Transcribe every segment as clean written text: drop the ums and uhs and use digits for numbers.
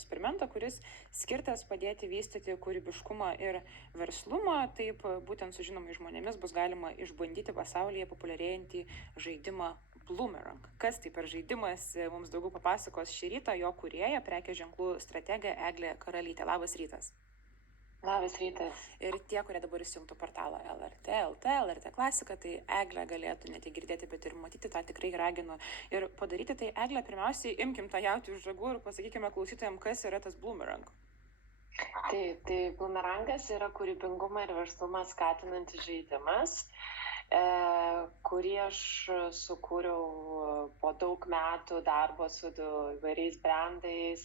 eksperimentą, kuris skirtas padėti vystyti kūrybiškumą ir verslumą. Taip, būtent su žinomais žmonėmis bus galima išbandyti pasaulyje populiarėjantį žaidimą Bloomerang. Kas tai per žaidimas, mums daugiau papasakos šį rytą jo kūrėja, prekės ženklų strategė Eglė Karalytė. Labas rytas. Labas rytas. Ir tie, kurie dabar įsijungtų portalą LRT, LT, LRT klasika, tai Eglė galėtų ne tik girdėti, bet ir matyti, tą tikrai raginu ir padaryti. Tai Eglė, pirmiausiai imkim tą jautį už ragų ir pasakykime klausytojams, kas yra tas Bloomerang. Tai Bloomerangas yra kūrybingumą ir verslumą skatinantis žaidimas, kurį aš sukūriau po daug metų darbo su įvairiais brandais,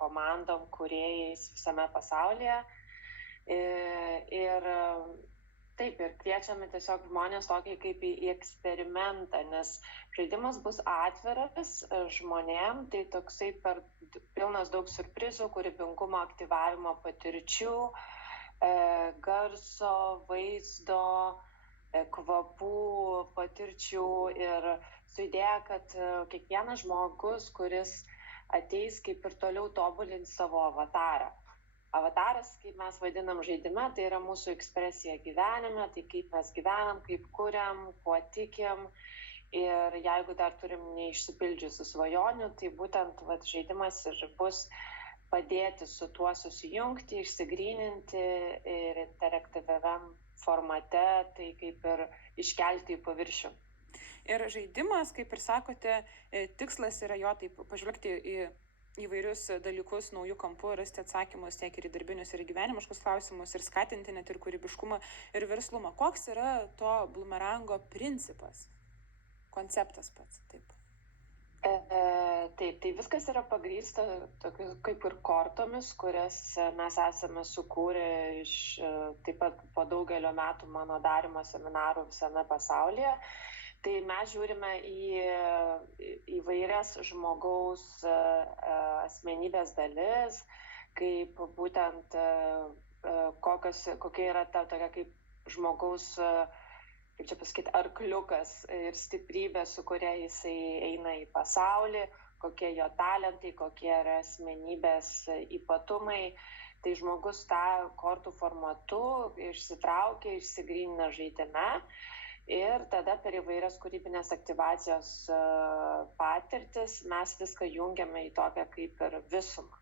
komandom, kūrėjais visame pasaulyje. Ir kviečiame tiesiog žmonės tokį kaip į eksperimentą, nes žaidimas bus atviras žmonėm, tai toksai pilnas daug surprizų, kūrybingumo aktyvavimo patirčių, garso, vaizdo, kvapų patirčių ir su idėja, kad kiekvienas žmogus, kuris ateis kaip ir toliau tobulins savo avatarą. Avataras, kaip mes vadinam žaidime, tai yra mūsų ekspresija gyvenime, tai kaip mes gyvenam, kaip kuriam, kuo tikim. Ir jeigu dar turim neišsipildžiusių svajonių, tai būtent žaidimas ir bus padėti su tuo susijungti, išsigryninti ir interaktyviam formate, tai kaip ir iškelti į paviršių. Ir žaidimas, kaip ir sakote, tikslas yra jo taip pažvelgti į įvairius dalykus naujų kampų, rasti atsakymus tiek ir į darbinius, ir į gyvenimiškus klausimus, ir skatinti net ir kūrybiškumą ir verslumą. Koks yra to Bloomerango principas, konceptas pats? Taip. Tai viskas yra pagrįsta kaip ir kortomis, kurias mes esame sukūrę taip pat po daugelio metų mano darymo seminarų visame pasaulyje. Tai mes žiūrime į įvairias žmogaus asmenybės dalis, kaip būtent kokia yra ta tokia kaip žmogaus, kaip čia pasakyti, arkliukas ir stiprybė, su kuria jisai eina į pasaulį, kokie jo talentai, kokie yra asmenybės ypatumai. Tai žmogus tą kortų formatu išsitraukia, išsigrynina žaidime. Ir tada per įvairias kūrybinės aktyvacijos patirtis mes viską jungiame į tokią kaip ir visumą.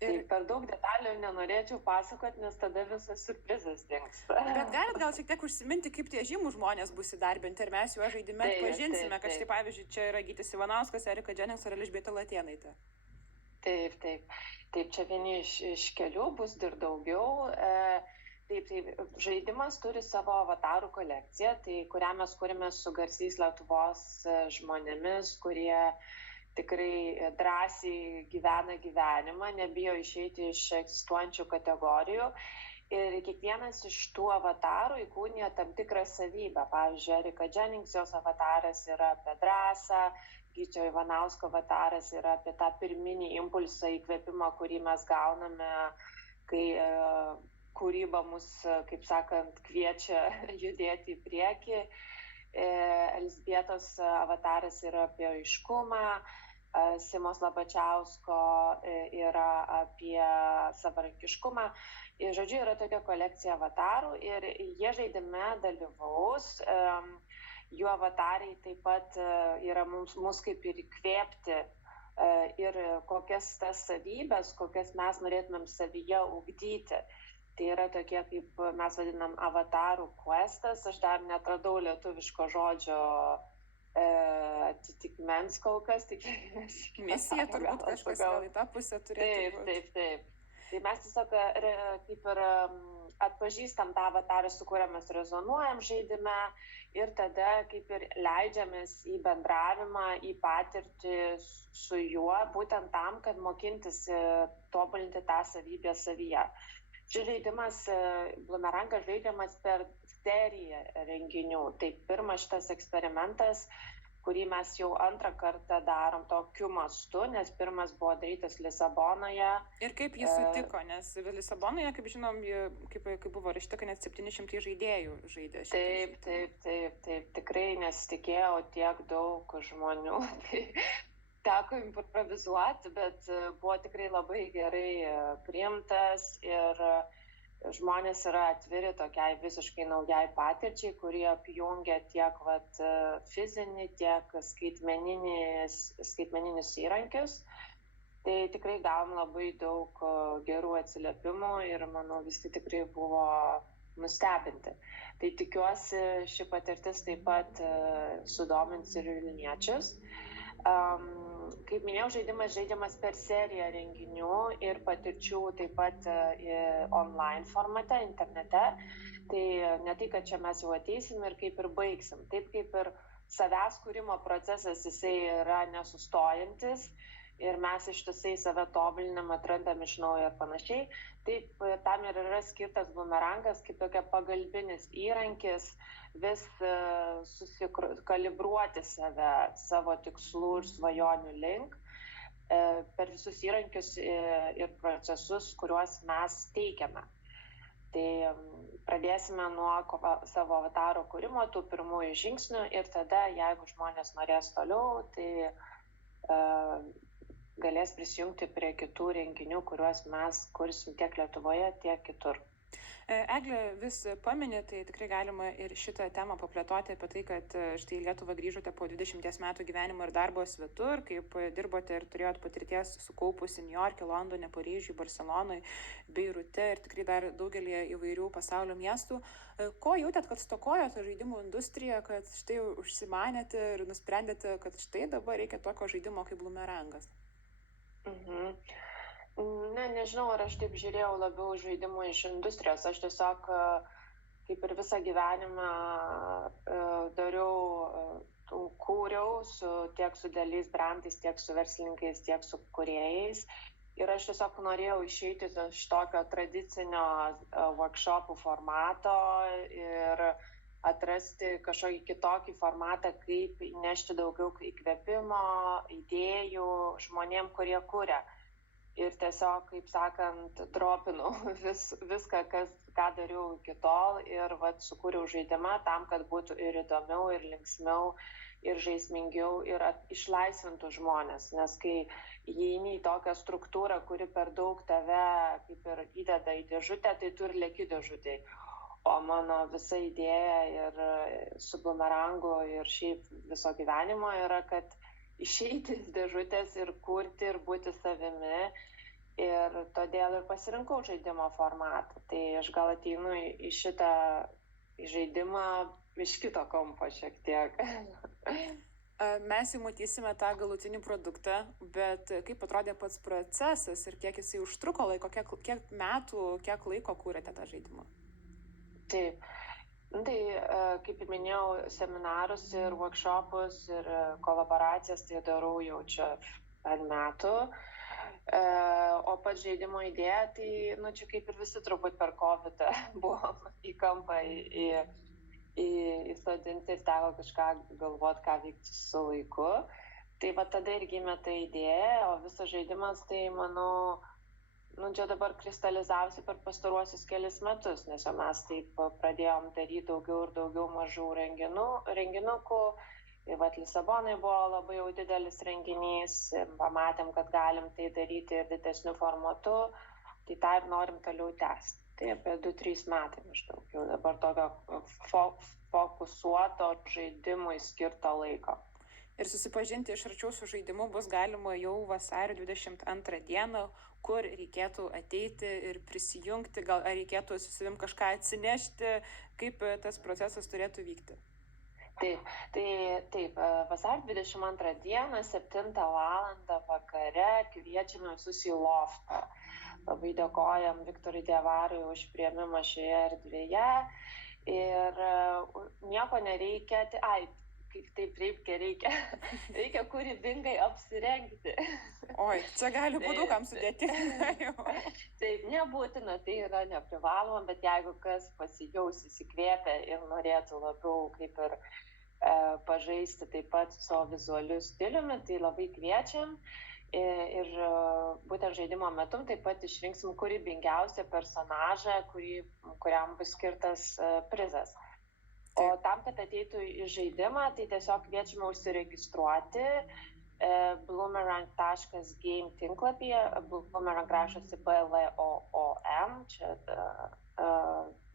Tai per daug detalių nenorėčiau pasakoti, nes tada visas surprizas dingsta. Bet galit gal šiek tiek užsiminti, kaip tie žymūs žmonės bus įdarbinti, ir mes juos žaidime atpažinsime, kad štai pavyzdžiui, čia yra Gytis Ivanauskas, Erika Dženings ar Elžbieta Latėnaitė. Taip, čia vieni iš kelių, bus ir daugiau. Taip, žaidimas turi savo avatarų kolekciją, kurią mes kūrėme su garsiais Lietuvos žmonėmis, kurie tikrai drąsiai gyvena gyvenimą, nebijo išeiti iš egzistuojančių kategorijų. Ir kiekvienas iš tų avatarų įkūnija tam tikrą savybę. Pavyzdžiui, Erika Dženings, jos avataras yra apie drąsą, Gyčio Ivanausko avataras yra apie tą pirminį impulsą, įkvėpimą, kurį mes gauname, kai kūryba mus, kaip sakant, kviečia judėti į priekį. Elzbietos avataras yra apie aiškumą, Simos Labačiausko yra apie savarankiškumą. Ir žodžiu, yra tokia kolekcija avatarų ir jie žaidime dalyvaus. Jų avatarai taip pat yra mus kaip ir įkvėpti ir kokias tas savybės, kokias mes norėtumėm savyje ugdyti. Tai yra tokie, kaip mes vadinam, avatarų questas. Aš dar netradau lietuviško žodžio atitikmens kol kas. Misija turbūt kažkas gal į tą pusę turėtų būti. Taip. Tai mes tiesiog kaip ir atpažįstam tą avatarą, su kuriuo mes rezonuojam žaidime ir tada kaip ir leidžiamės į bendravimą, į patirtį su juo, būtent tam, kad mokintis tobulinti tą savybę savyje. Šis žaidimas, Bloomerangas žaidžiamas per seriją renginių. Tai pirmas šitas eksperimentas, kurį mes jau antrą kartą darom tokiu mastu, nes pirmas buvo darytas Lisabonoje. Ir kaip jis sutiko, nes Lisabonoje, kaip žinom, kaip buvo rašyta, kad net 700 žaidėjų žaidė. Taip, tikrai nesitikėjau tiek daug žmonių. teko improvizuoti, bet buvo tikrai labai gerai priimtas ir žmonės yra atviri tokiai visiškai naujai patirčiai, kurie apjungia tiek fizinį, tiek skaitmeninius įrankius. Tai tikrai gavom labai daug gerų atsiliepimų ir manau visi tikrai buvo nustebinti. Tai tikiuosi ši patirtis taip pat sudomins ir vilniečius. Kaip minėjau, žaidimas žaidžiamas per seriją renginių ir patirčių taip pat online formate, internete. Tai ne tai, kad čia mes jau ateisim ir kaip ir baigsim. Taip kaip ir savęs kūrimo procesas, jisai yra nesustojantis ir mes ištisai save tobulinam, atrandam iš naujo ir panašiai. Taip, tam ir yra skirtas bumerangas kaip tokia pagalbinis įrankis vis susikalibruoti save, savo tikslų ir svajonių link per visus įrankius ir procesus, kuriuos mes teikiame. Tai pradėsime nuo savo avataro kūrimo, tų pirmųjų žingsnių ir tada, jeigu žmonės norės toliau, tai galės prisijungti prie kitų renginių, kuriuos mes kursim tiek Lietuvoje, tiek kitur. Eglė vis paminė, tai tikrai galima ir šitą temą paplėtoti apie tai, kad štai į Lietuvą grįžote po 20 metų gyvenimo ir darbo svetur, kaip dirbote ir turėjot patirties sukaupusi New York'e, Londone, Paryžiuje, Barcelonoje, Beirute ir tikrai dar daugelį įvairių pasaulio miestų. Ko jautėt, kad stokojate žaidimų industriją, kad štai užsimanėte ir nusprendėte, kad štai dabar reikia tokio žaidimo kaip bumerangas? Nežinau, ar aš taip žiūrėjau labiau žaidimų iš industrijos. Aš tiesiog kaip ir visą gyvenimą kūriau tiek su dideliais brandais, tiek su verslininkais, tiek su kūrėjais. Ir aš tiesiog norėjau išeiti iš tokio tradicinio workshopų formato ir atrasti kažkokį kitokį formatą, kaip įnešti daugiau įkvėpimo, idėjų žmonėm, kurie kuria. Ir tiesiog, kaip sakant, dropinau viską, ką dariau iki tol ir sukūriau žaidimą tam, kad būtų ir įdomiau, ir linksmiau, ir žaismingiau, ir išlaisvintų žmonės. Nes kai įeini į tokią struktūrą, kuri per daug tave kaip ir įdeda į dėžutę, tai tu ir lieki dėžutėj. O mano visa idėja ir su bumerangu ir šiaip viso gyvenimo yra, kad išeiti iš dėžutės ir kurti ir būti savimi. Ir todėl ir pasirinkau žaidimo formatą. Tai aš gal ateinu į šitą žaidimą iš kito kampo šiek tiek. Mes jau matysime tą galutinį produktą, bet kaip atrodė pats procesas ir kiek jisai užtruko laiko, kiek metų, kiek laiko kūrėte tą žaidimą? Taip. Tai, kaip ir minėjau, seminarus ir workshopus ir kolaboracijas tai darau jau čia metų. O pats žaidimo idėja, tai čia kaip ir visi turbūt per COVID buvom į kampą įsodinti ir teko kažką galvoti, ką veikti su laiku. Tai tada ir gimė ta idėja, o visas žaidimas, tai manau, čia dabar kristalizavosi per pastaruosius kelis metus, nes jau mes taip pradėjom daryti daugiau ir daugiau mažų renginukų. Ir Lisabonai buvo labai jau didelis renginys, pamatėm, kad galim tai daryti ir didesniu formatu, tai tą ir norim toliau tęsti. Tai apie 2-3 metai maždaug jau dabar tokio fokusuoto žaidimui skirto laiko. Ir susipažinti iš arčiau su žaidimu bus galima jau vasario 22 dieną, kur reikėtų ateiti ir prisijungti, gal ar reikėtų su savim kažką atsinešti, kaip tas procesas turėtų vykti. Taip, vasario 22 dieną, 7 valandą vakare kviečiame visus į loftą. Labai dėkojam Viktorui Dievarui už priėmimą šioje erdvėje ir nieko nereikia, reikia kūrybingai apsirengti. Oi, čia gali būti daugam sudėtinga. Taip, nebūtina, tai yra neprivaloma, bet jeigu kas pasijaus įsikvėpę ir norėtų labiau kaip ir pažaisti taip pat su savo vizualiu stiliumi, tai labai kviečiam. Ir būtent žaidimo metu taip pat išrinksim kūrybingiausią personažą, kuriam bus skirtas prizas. O tam, kad ateitų į žaidimą, tai tiesiog kviečiame užsiregistruoti bloomerang.game tinklapyje. Bloomerang rašosi BLOOM, čia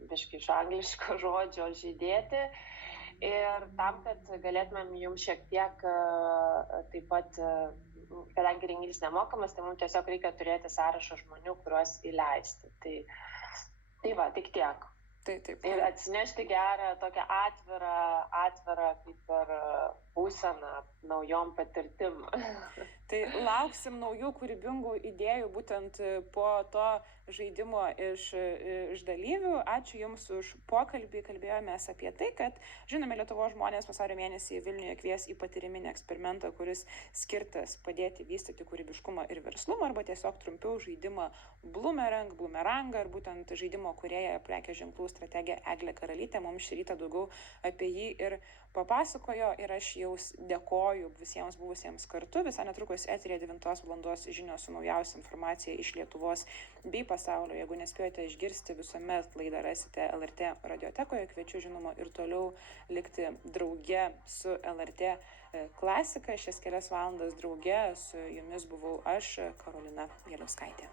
biškai iš angliško žodžio žydėti. Ir tam, kad galėtumėm jums šiek tiek taip pat, kadangi renginys nemokamas, tai mums tiesiog reikia turėti sąrašą žmonių, kuriuos įleisti. Tai va, tik tiek. Taip. Ir atsinešti gerą, tokią atvirą kaip ir būseną naujom patirtim. Tai lauksim naujų kūrybingų idėjų būtent po to žaidimo iš dalyvių. Ačiū Jums už pokalbį. Kalbėjomės apie tai, kad žinome, Lietuvos žmonės vasario mėnesį Vilniuje kvies į patyriminį eksperimentą, kuris skirtas padėti vystyti kūrybiškumą ir verslumą, arba tiesiog trumpiau žaidimą Bloomerangą, ir būtent žaidimo kūrėja prekės ženklų strategė Eglė Karalytė mums šį rytą daugiau apie jį ir papasakojo, ir aš jau dėkoju visiems buvusiems kartu. Visai netrukus eterėje 9 valandos žinios su naujausia informacija iš Lietuvos bei pasaulio. Jeigu nespėjote išgirsti, visuomet laidą rasite LRT radiotekoje. Kviečiu, žinoma, ir toliau likti drauge su LRT klasika. Šias kelias valandas drauge su jumis buvau aš, Karolina Bieliauskaitė.